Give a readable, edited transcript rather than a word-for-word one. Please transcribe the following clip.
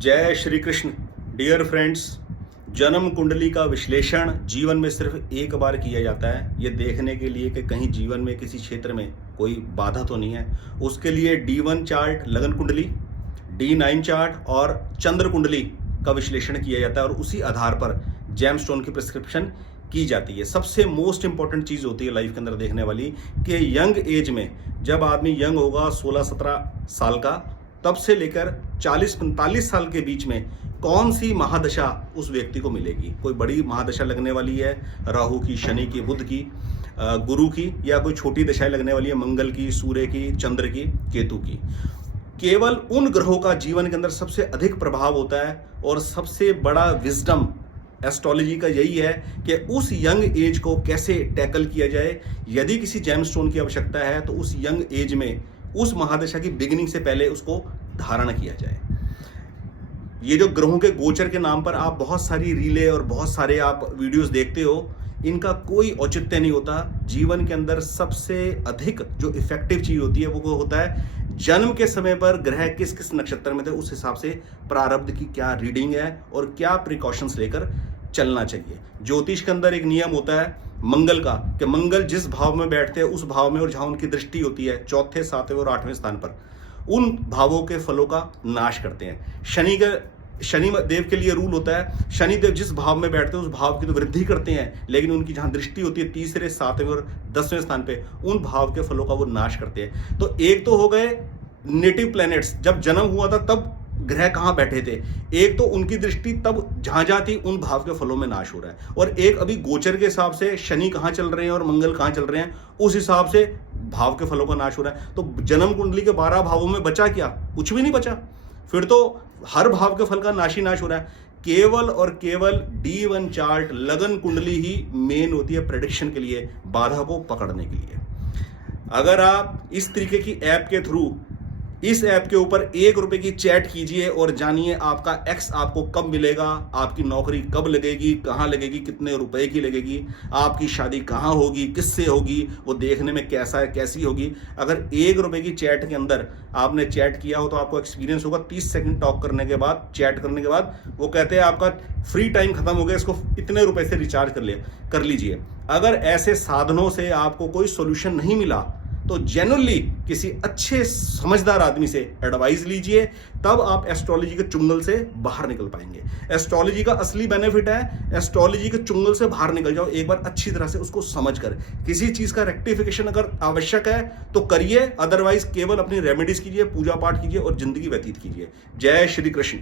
जय Shri Krishna. Dear friends, जन्म कुंडली का विश्लेषण जीवन में सिर्फ एक बार किया जाता है, ये देखने के लिए कि कहीं जीवन में किसी क्षेत्र में कोई बाधा तो नहीं है। उसके लिए D1 चार्ट लगन कुंडली, D9 चार्ट और चंद्र कुंडली का विश्लेषण किया जाता है और उसी आधार पर जेमस्टोन की प्रिस्क्रिप्शन की जाती है। सबसे मोस्ट इंपॉर्टेंट चीज़ होती है लाइफ के अंदर देखने वाली कि यंग एज में, जब आदमी यंग होगा 16-17 साल का, तब से लेकर 40-45 साल के बीच में कौन सी महादशा उस व्यक्ति को मिलेगी। कोई बड़ी महादशा लगने वाली है राहु की, शनि की, बुध की, गुरु की, या कोई छोटी दशाएं लगने वाली है मंगल की, सूर्य की, चंद्र की, केतु की। केवल उन ग्रहों का जीवन के अंदर सबसे अधिक प्रभाव होता है और सबसे बड़ा विजडम एस्ट्रोलॉजी का यही है कि उस यंग एज को कैसे टैकल किया जाए। यदि किसी जेमस्टोन की आवश्यकता है तो उस यंग एज में, उस महादशा की बिगिनिंग से पहले उसको धारण किया जाए। ये जो ग्रहों के गोचर के नाम पर आप बहुत सारी रीले और बहुत सारे आप वीडियोस देखते हो, इनका कोई औचित्य नहीं होता। जीवन के अंदर सबसे अधिक जो इफेक्टिव चीज होती है वो होता है जन्म के समय पर ग्रह किस किस नक्षत्र में थे, उस हिसाब से प्रारब्ध की क्या रीडिंग है और क्या प्रिकॉशंस लेकर चलना चाहिए। ज्योतिष के अंदर एक नियम होता है मंगल का, कि मंगल जिस भाव में बैठते हैं उस भाव में, और जहां उनकी दृष्टि होती है चौथे, सातवें और 8वें स्थान पर, उन भावों के फलों का नाश करते हैं। शनि देव के लिए रूल होता है, शनि देव जिस भाव में बैठते हैं उस भाव की तो वृद्धि करते हैं, लेकिन उनकी जहां दृष्टि होती है तीसरे, सातवें और 10वें स्थान पे, उन भाव के फलों का वो नाश करते हैं। तो एक तो हो गए नेटिव प्लैनेट्स, जब जन्म हुआ था तब ग्रह कहां बैठे थे, एक तो उनकी दृष्टि तब जहां जाती उन भाव के फलों में नाश हो रहा है, और एक अभी गोचर के हिसाब से शनि कहां चल रहे हैं और मंगल कहां चल रहे हैं, उस हिसाब से भाव के फलों का नाश हो रहा है। तो जन्म कुंडली के 12 भावों में बचा क्या? कुछ भी नहीं बचा। फिर तो हर भाव के फल का नाश ही नाश हो रहा है। केवल और केवल D1 चार्ट लगन कुंडली ही मेन होती है प्रेडिक्शन के लिए, बाधा को पकड़ने के लिए। अगर आप इस तरीके की ऐप के थ्रू, इस ऐप के ऊपर ₹1 की चैट कीजिए और जानिए आपका एक्स आपको कब मिलेगा, आपकी नौकरी कब लगेगी, कहाँ लगेगी, कितने रुपए की लगेगी, आपकी शादी कहाँ होगी, किससे होगी, वो देखने में कैसा है, कैसी होगी। अगर ₹1 की चैट के अंदर आपने चैट किया हो तो आपको एक्सपीरियंस होगा 30 सेकंड टॉक करने के बाद, चैट करने के बाद, वो कहते हैं आपका फ्री टाइम खत्म हो गया, इसको इतने रुपए से रिचार्ज कर लीजिए। अगर ऐसे साधनों से आपको कोई सोल्यूशन नहीं मिला तो जेन्युइनली किसी अच्छे समझदार आदमी से एडवाइस लीजिए, तब आप एस्ट्रोलॉजी के चुंगल से बाहर निकल पाएंगे। एस्ट्रोलॉजी का असली बेनिफिट है एस्ट्रोलॉजी के चुंगल से बाहर निकल जाओ एक बार अच्छी तरह से उसको समझकर। किसी चीज का रेक्टिफिकेशन अगर आवश्यक है तो करिए, अदरवाइज केवल अपनी रेमेडीज कीजिए, पूजा पाठ कीजिए और जिंदगी व्यतीत कीजिए। जय श्री कृष्ण।